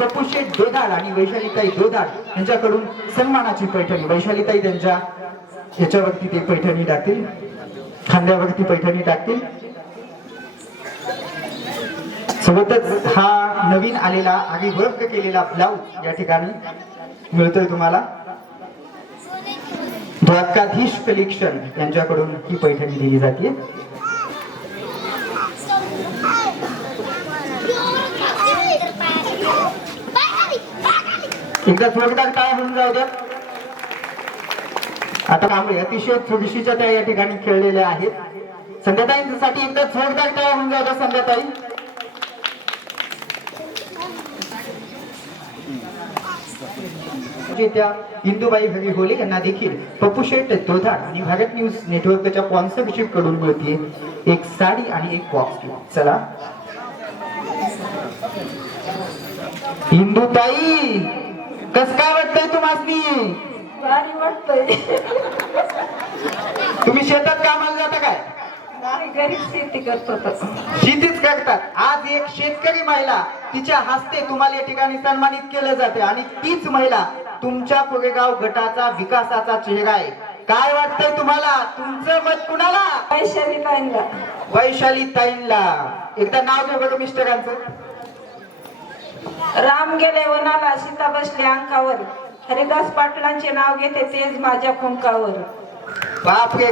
पप्पूशेठ दोधाड आणि वैशालीताई दोधाड यांच्याकडून सन्मानाची पैठणी वैशालीताई त्यांच्या याच्यावरती ते पैठणी टाकतील, खांद्यावरती पैठणी टाकतील। सोबतच हा नवीन आलेला आगी वर्क केलेला ब्लाउज या ठिकाणी मिळतोय तुम्हाला। द्वारकाधीश कलेक्शन यांच्याकडून ही पैठणी दिली जाते। एकदा जोरदार काय होऊन जाऊ द्या। आता कांबळे अतिशय थोडीशीच्या त्या या ठिकाणी खेळलेल्या आहेत। संध्याताईंसाठी एकदा जोरदार काय होऊन जाऊ द्या संध्याताई। त्या इंदुबाई हरी होले यांना देखील पप्पूशेठ दोधाड आणि भारत न्यूज नेटवर्कच्या स्पॉन्सरशिप कडून मिळते एक साडी आणि एक बॉक्स गिफ्ट। चला इंदुताई कस काय वाटतंय तुम्हासनी? भारी वाटतंय। तुम्ही शेतात कामाला जाता काय? नाही, घरीच शेती करतो। शेतीच करतात। आज एक शेतकरी महिला तिच्या हस्ते तुम्हाला या ठिकाणी सन्मानित केले जाते आणि तीच महिला तुमच्या कोरेगाव गटाचा विकासाचा चेहरा आहे। काय वाटतंय तुम्हाला? तुमचं मत कुणाला? वैशालीताईंना। वैशालीताईंना। एकदा नाव घ्या बरं मिस्टरांचं। राम गेले वनाला, सीता बसली अंकावर, हरिदास पाटलांचे नाव घेते तेच माझ्या कुंकावर। बापरे।